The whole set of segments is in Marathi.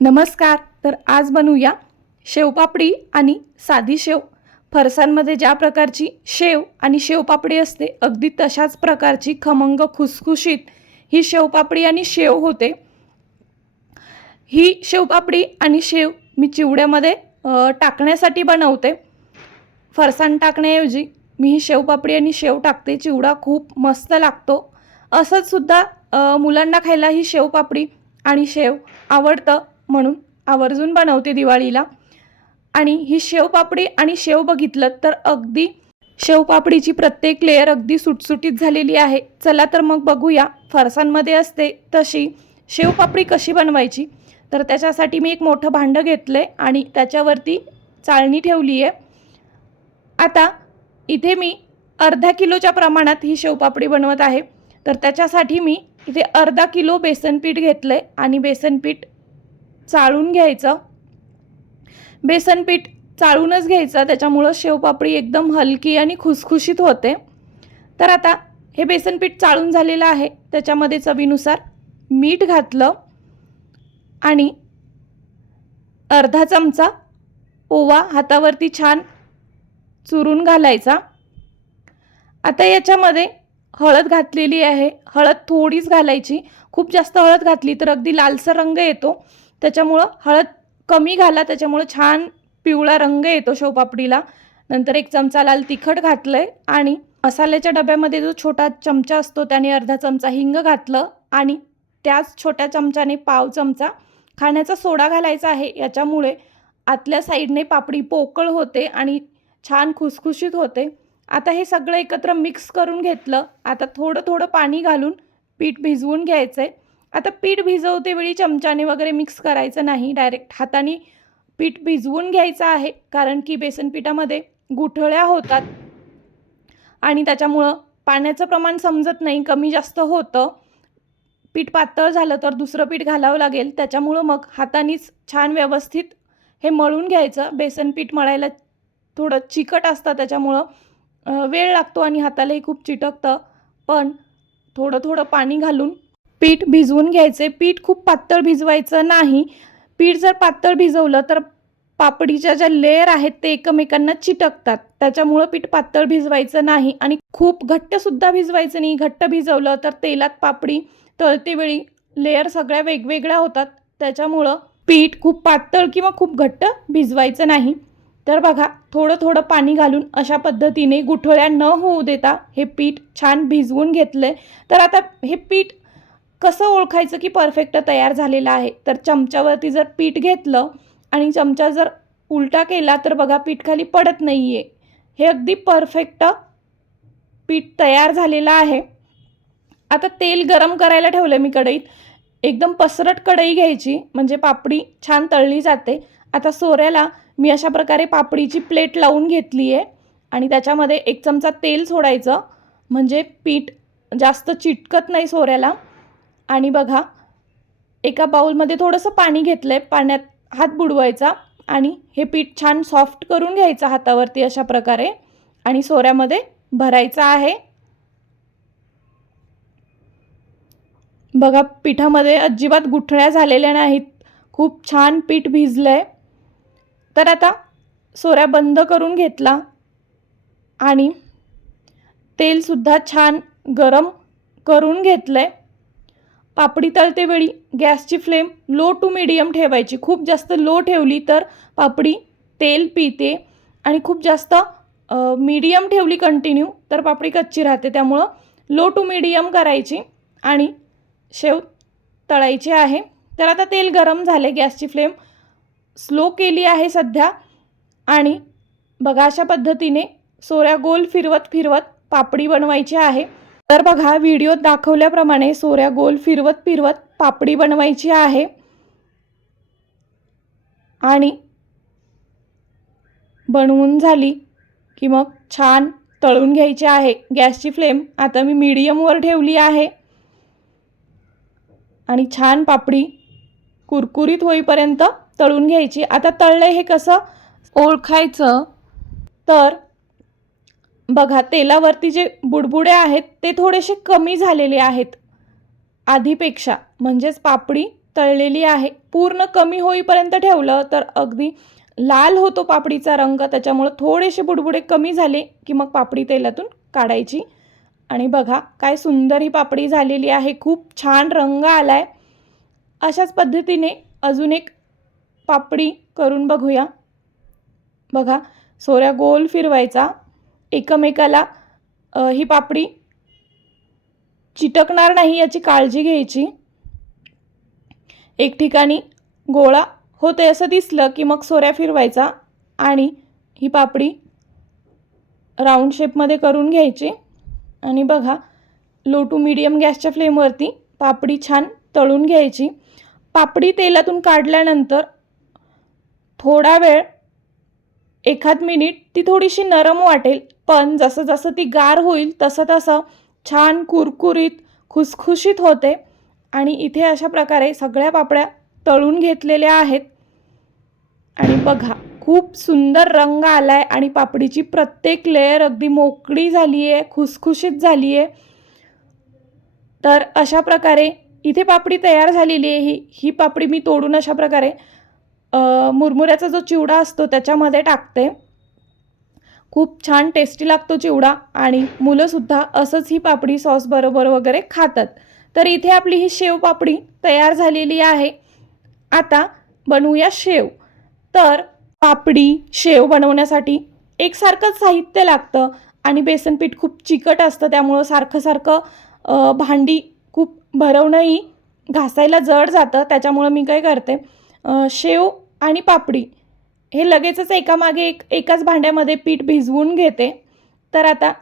नमस्कार तर आज बनवूया शेवपापडी आणि साधी शेव. फरसांमध्ये ज्या प्रकारची शेव आणि शेवपापडी असते अगदी तशाच प्रकारची खमंग खुसखुशीत ही शेवपापडी आणि शेव होते. ही शेवपापडी आणि शेव मी चिवड्यामध्ये टाकण्यासाठी बनवते. फरसाण टाकण्याऐवजी मी ही शेवपापडी आणि शेव टाकते. चिवडा खूप मस्त लागतो. असंच सुद्धा मुलांना खायला ही शेवपापडी आणि शेव आवडतं. म्हणून आवर्जून बनवते दिवाळीला. आणि ही शेवपापडी आणि शेव बघितलं तर अगदी शेवपापडीची प्रत्येक लेअर अगदी सुटसुटीत झालेली आहे. चला तर मग बघूया. फरसांमध्ये असते तशी शेवपापडी कशी बनवायची? तर त्याच्यासाठी मी एक मोठं भांडं घेतलं आहे आणि त्याच्यावरती चाळणी ठेवली आहे आता इथे मी अर्धा किलोच्या प्रमाणात ही शेवपापडी बनवत आहे. तर त्याच्यासाठी मी इथे अर्धा किलो बेसन पीठ घेतलं आहे आणि बेसन पीठ चाळून घ्यायचं. बेसन पीठ चाळूनच घ्यायचं. त्याच्यामुळं शेवपापडी एकदम हलकी आणि खुसखुशीत होते. तर आता हे बेसन पीठ चाळून झालेलं आहे. त्याच्यामध्ये चवीनुसार मीठ घातलं आणि अर्धा चमचा ओवा हातावरती छान चुरून घालायचा. आता याच्यामध्ये हळद घातलेली आहे. हळद थोडीच घालायची. खूप जास्त हळद घातली तर अगदी लालसर रंग येतो. त्याच्यामुळं हळद कमी घाला त्याच्यामुळं छान पिवळा रंग येतो शेवपापडीला. नंतर एक चमचा लाल तिखट घातलं आहे आणि मसाल्याच्या डब्यामध्ये जो छोटा चमचा असतो त्याने अर्धा चमचा हिंग घातलं आणि त्याच छोट्या चमच्याने पाव चमचा खाण्याचा सोडा घालायचा आहे. याच्यामुळे आतल्या साईडने पापडी पोकळ होते आणि छान खुसखुशीत होते. आता हे सगळं एकत्र मिक्स करून घेतलं. आता थोडं थोडं पाणी घालून पीठ भिजवून घ्यायचं आहे आता पीठ भिजवते वेळी चमच्याने वगैरे मिक्स करायचं नाही. डायरेक्ट हाताने पीठ भिजवून घ्यायचं आहे कारण की बेसन पिठामध्ये गुठळ्या होतात. आणि त्याच्यामुळं पाण्याचं प्रमाण समजत नाही कमी जास्त होतं. पीठ पातळ झालं तर दुसरं पीठ घालावं लागेल. त्याच्यामुळं मग हातानेच छान व्यवस्थित हे मळून घ्यायचं. बेसन पीठ मळायला थोडं चिकट असतं त्याच्यामुळं वेळ लागतो आणि हातालाही खूप चिटकतं. पण थोडं थोडं पाणी घालून पीठ भिजवून घ्यायचे. पीठ खूप पातळ भिजवायचं नाही. पीठ जर पातळ भिजवलं तर पापडीच्या ज्या लेअर आहेत ते एकमेकांना चिटकतात. त्याच्यामुळं पीठ पातळ भिजवायचं नाही आणि खूप घट्टसुद्धा भिजवायचं नाही. घट्ट भिजवलं तर तेलात पापडी तळतेवेळी लेअर सगळ्या वेगवेगळ्या होतात. त्याच्यामुळं पीठ खूप पातळ किंवा खूप घट्ट भिजवायचं नाही. तर बघा थोडं थोडं पाणी घालून अशा पद्धतीने गुठळ्या न होऊ देता हे पीठ छान भिजवून घेतलं आहे तर आता हे पीठ कसं ओळखायचं की परफेक्ट तयार झालेलं आहे? तर चमच्यावरती जर पीठ घेतलं आणि चमचा जर उलटा केला तर बघा पीठ खाली पडत नाही आहे हे अगदी परफेक्ट पीठ तयार झालेलं आहे. आता तेल गरम करायला ठेवलं मी कढईत. एकदम पसरट कढई घ्यायची म्हणजे पापडी छान तळली जाते. आता सोऱ्याला मी अशा प्रकारे पापडीची प्लेट लावून घेतली आहे आणि त्याच्यामध्ये एक चमचा तेल सोडायचं. म्हणजे पीठ जास्त चिटकत नाही सोऱ्याला. आणि बघा एका बाउलमध्ये थोडंसं पाणी घेतलं आहे पाण्यात हात बुडवायचा आणि हे पीठ छान सॉफ्ट करून घ्यायचं हातावरती अशा प्रकारे आणि सोऱ्यामध्ये भरायचं आहे. बघा पिठामध्ये अजिबात गुठळ्या झालेल्या नाहीत. खूप छान पीठ भिजलं आहे तर आता सोऱ्या बंद करून घेतला आणि तेलसुद्धा छान गरम करून घेतलं आहे पापडी तळतेवेळी गॅसची फ्लेम लो टू मिडियम ठेवायची. खूप जास्त लो ठेवली तर पापडी तेल पिते आणि खूप जास्त मीडियम ठेवली कंटिन्यू तर पापडी कच्ची राहते. त्यामुळं लो टू मिडियम करायची आणि शेव तळायची आहे. तर आता तेल गरम झाले. गॅसची फ्लेम स्लो केली आहे सध्या आणि बघा अशा पद्धतीने सोऱ्या गोल फिरवत फिरवत पापडी बनवायची आहे. तर बघा व्हिडिओत दाखवल्याप्रमाणे सोऱ्या गोल फिरवत फिरवत पापडी बनवायची आहे. आणि बनवून झाली की मग छान तळून घ्यायची आहे. गॅसची फ्लेम आता मी मीडियमवर ठेवली आहे. आणि छान पापडी कुरकुरीत होईपर्यंत तळून घ्यायची. आता तळलं हे कसं? ओळखायचं. तर बघा तेलावरती जे बुडबुडे आहेत ते थोडेसे कमी झालेले आहेत. आधीपेक्षा म्हणजेच पापडी तळलेली आहे. पूर्ण कमी होईपर्यंत ठेवलं तर अगदी लाल होतो पापडीचा रंग. त्याच्यामुळं थोडेसे बुडबुडे कमी झाले की मग पापडी तेलातून काढायची. आणि बघा काय सुंदर ही पापडी झालेली आहे. खूप छान रंग आला आहे अशाच पद्धतीने अजून एक पापडी करून बघूया. बघा सोऱ्या गोल फिरवायचा. एकमेकाला ही पापडी चिटकणार नाही याची काळजी घ्यायची. एक ठिकाणी गोळा होते असं दिसलं की मग सोऱ्या फिरवायचा आणि ही पापडी राऊंड शेपमध्ये करून घ्यायची. आणि बघा लो टू मीडियम गॅसच्या फ्लेमवरती पापडी छान तळून घ्यायची. पापडी तेलातून काढल्यानंतर थोडा वेळ एखाद मिनिट ती थोडीशी नरम वाटेल पण जसं जसं ती गार होईल तसं तसं छान कुरकुरीत खुसखुशीत होते. आणि इथे अशा प्रकारे सगळ्या पापड्या तळून घेतलेल्या आहेत. आणि बघा खूप सुंदर रंग आला आहे आणि पापडीची प्रत्येक लेअर अगदी मोकळी झाली आहे खुसखुशीत झाली आहे तर अशा प्रकारे इथे पापडी तयार झालेली आहे. ही ही पापडी मी तोडून अशा प्रकारे मुरमुऱ्याचा जो चिवडा असतो त्याच्यामध्ये टाकते. खूप छान टेस्टी लागतो चिवडा आणि मुलंसुद्धा असंच ही पापडी सॉस बरोबर वगैरे खातात. तर इथे आपली ही शेव पापडी तयार झालेली आहे. आता बनवूया शेव. तर पापडी शेव बनवण्यासाठी एकसारखंच साहित्य लागतं आणि बेसन पीठ खूप चिकट असतं त्यामुळं सारखं सारखं भांडी खूप भरवणंही घासायला जड जातं त्याच्यामुळं मी काय करते शेव आणि पापडी हे लगेचच एकामागे एक एकाच भांड्यामध्ये पीठ भिजवून घेते. तर आता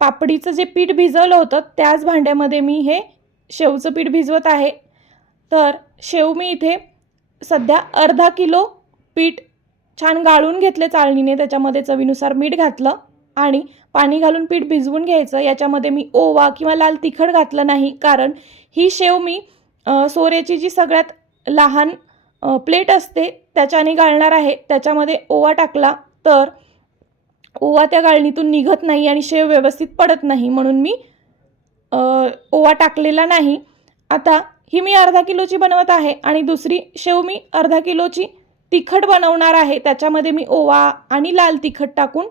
पापडीचं जे पीठ भिजवलं होतं त्याच भांड्यामध्ये मी हे शेवचं पीठ भिजवत आहे. तर शेव मी इथे सध्या अर्धा किलो पीठ छान गाळून घेतले चाळणीने त्याच्यामध्ये चवीनुसार मीठ घातलं आणि पाणी घालून पीठ भिजवून घ्यायचं. याच्यामध्ये मी ओवा किंवा लाल तिखट घातलं नाही कारण ही शेव मी सोऱ्याची जी सगळ्यात लहान प्लेट असते त्याच्याने गाळणार आहे. त्याच्यामध्ये ओवा टाकला तर ओवा त्या गाळणीतून निघत नाही आणि शेव व्यवस्थित पडत नाही. म्हणून मी ओवा टाकलेला नाही. आता ही मी अर्धा किलोची बनवत आहे आणि दुसरी शेव मी अर्धा किलोची तिखट बनवणार आहे. त्याच्यामध्ये मी ओवा आणि लाल तिखट टाकून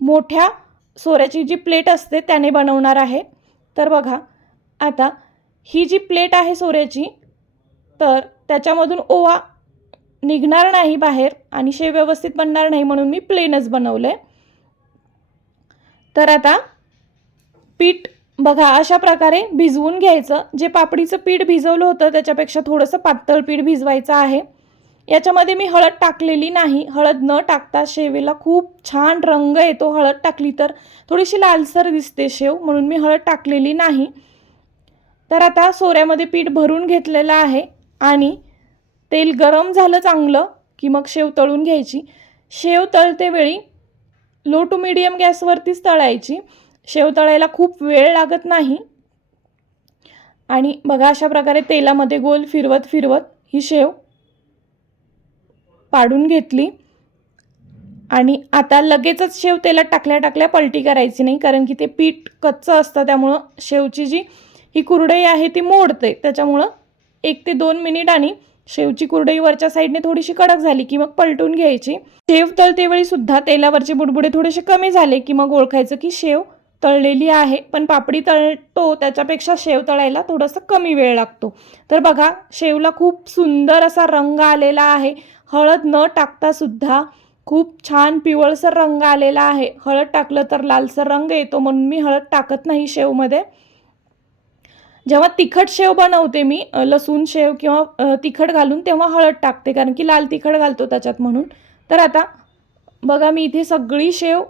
मोठ्या सोऱ्याची जी प्लेट असते त्याने बनवणार आहे. तर बघा आता ही जी प्लेट आहे सोऱ्याची तर त्याच्यामधून ओवा निघणार नाही बाहेर आणि शेव व्यवस्थित बनणार नाही म्हणून मी प्लेनच बनवलं आहे तर आता पीठ बघा अशा प्रकारे भिजवून घ्यायचं. जे पापडीचं पीठ भिजवलं होतं त्याच्यापेक्षा थोडंसं पातळ पीठ भिजवायचं आहे. याच्यामध्ये मी हळद टाकलेली नाही. हळद न टाकता शेवेला खूप छान रंग येतो. हळद टाकली तर थोडीशी लालसर दिसते शेव म्हणून मी हळद टाकलेली नाही. तर आता सोऱ्यामध्ये पीठ भरून घेतलेलं आहे. आणि तेल गरम झालं चांगलं की मग शेव तळून घ्यायची. शेव तळतेवेळी लो टू मिडियम गॅसवरतीच तळायची. शेव तळायला खूप वेळ लागत नाही. आणि बघा अशा प्रकारे तेलामध्ये गोल फिरवत फिरवत ही शेव पाडून घेतली. आणि आता लगेचच शेव तेलात टाकल्या टाकल्या पलटी करायची नाही कारण की ते पीठ कच्चं असतं त्यामुळं शेवची जी ही कुरडई आहे ती मोडते त्याच्यामुळं एक ते दोन मिनिट आणि शेवची कुरडई वरच्या साईडने थोडीशी कडक झाली की मग पलटून घ्यायची. शेव तळतेवेळी सुद्धा तेलावरचे बुडबुडे थोडेसे कमी झाले की मग ओळखायचं की शेव तळलेली आहे पण पापडी तळतो त्याच्यापेक्षा शेव तळायला थोडंसं कमी वेळ लागतो. तर बघा शेवला खूप सुंदर असा रंग आलेला आहे. हळद न टाकता सुद्धा खूप छान पिवळसर रंग आलेला आहे. हळद टाकलं तर लालसर रंग येतो म्हणून मी हळद टाकत नाही शेवमध्ये. जेव्हा तिखट शेव बनवते मी लसूण शेव किंवा तिखट घालून तेव्हा हळद टाकते कारण की लाल तिखट घालतो त्याच्यात म्हणून. तर आता बघा मी इथे सगळी शेव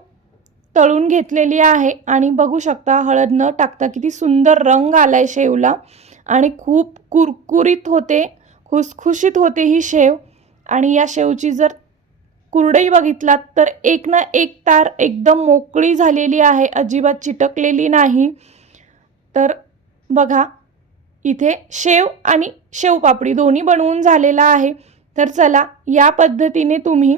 तळून घेतलेली आहे आणि बघू शकता हळद न टाकता किती सुंदर रंग आला आहे शेवला आणि खूप कुरकुरीत होते खुसखुशीत होते ही शेव. आणि या शेवची जर कुरडई बघितलात तर एक ना एक तार एकदम मोकळी झालेली आहे अजिबात चिटकलेली नाही. तर बघा इथे शेव आणि शेवपापडी दोन्ही बनवून झालेला आहे. तर चला या पद्धतीने तुम्ही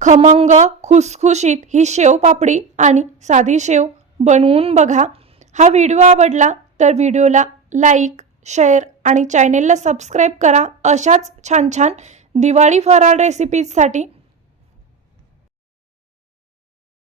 खमंग खुसखुशीत ही शेवपापडी आणि साधी शेव बनवून बघा. हा व्हिडिओ आवडला तर व्हिडिओला लाईक शेअर आणि चॅनेलला सबस्क्राईब करा. अशाच छान छान दिवाळी फराळ रेसिपीजसाठी